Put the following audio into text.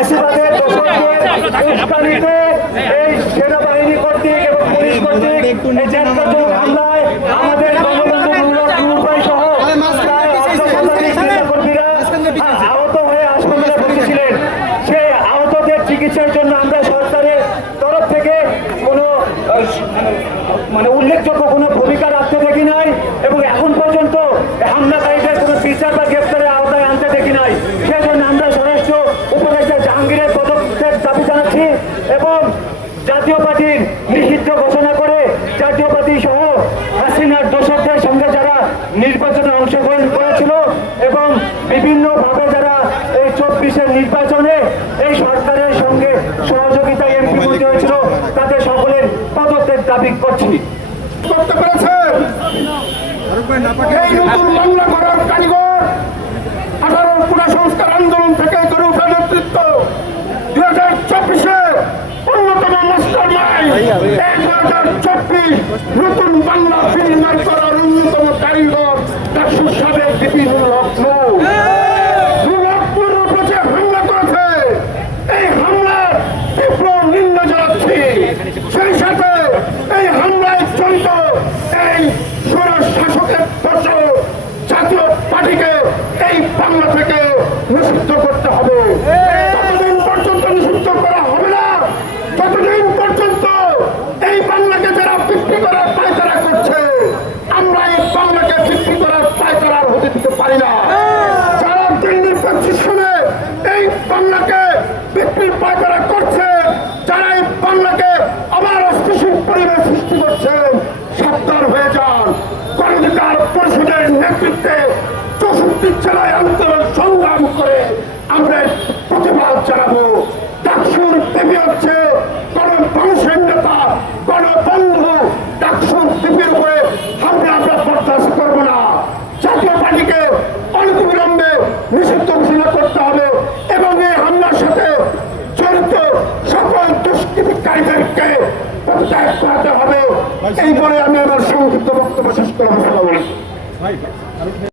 দোষরদের উস্কানিতে এই সেনাবাহিনী কর্তৃক এবং পুলিশ কর্তৃক এই হামলায় আমাদের সহ আহত হয়ে হাসপাতালে ভর্তি ছিলেন সেই আহতদের চিকিৎসার জন্য আমরা সরকারের তরফ থেকে কোনো মানে উল্লেখযোগ্য কোনো ভূমিকা রাখতে দেখি নাই এবং এখন পর্যন্ত হামলাকারীদের কোনো বিচার বা জানাচ্ছি এবং জাতীয় পার্টির নিষিদ্ধ ঘোষণা করে জাতীয় পার্টি সহ হাসিনার দোষকদের সঙ্গে যারা নির্বাচনে অংশগ্রহণ করেছিল এবং বিভিন্নভাবে যারা এই চব্বিশের নির্বাচনে এই সরকারের সঙ্গে সহযোগিতায় এমপি মন্ত্রী হয়েছিল তাদের সকলের পদত্যাগ দাবি করছি। করতে পেরেছেন? এই নতুন বাংলা করার কারিগর আঠারো পুরা সংস্কার আন্দোলন থেকে চব্বিশ নতুন বাংলা বিনির্মাণ করার অন্যতম কারিগর ডাক্তার সাবেক বিভিন্ন লগ্ন দুর্গাপুর উপরে হামলা করেছে এই হামলার তীব্র নিন্দা জানাচ্ছি সেই সাথে এই হামলায় জড়িত এই স্বরাজ শাসকের দর্শক জাতীয় পার্টিকে এই বাংলা থেকে নিষিদ্ধ করতে হবে ততদিন পর্যন্ত নিষিদ্ধ করা হবে না ততদিন পর্যন্ত এই বাংলাকে যারা বিক্রি করার পায়তারা করছে আমরা এই বাংলাকে বিক্রি করার পায়তারার হতে দিতে পারি না। যারা দিল্লির পজিশনে এই বাংলাকে বিক্রির পায়তারা করছে, যারা এই বাংলাকে আবার অস্থিতিশীল পরিবেশ সৃষ্টি করছেন সাবধান হয়ে যান। গণধিকার পরিষদের নেতৃত্বে চৌষট্টি জেলায় আন্দোলন সংগ্রাম করে আমরা প্রতিবাদ জানাব। ডাকসুর দেবী হচ্ছে গণ মানুষের নেতা গণবন্ধু ডাকসুর দেবীর উপরে হামলা আমরা বরদাস্ত করব না জাতীয় পার্টিকে অনতিবিলম্বে নিষিদ্ধ ঘোষণা করতে হবে এবং এই হামলার সাথে জড়িত সকল দুষ্কৃতিকারীদেরকে প্রত্যাগ করাতে হবে এই বলে আমি আমার সংক্ষিপ্ত বক্তব্য শেষ করে আসসালামু আলাইকুম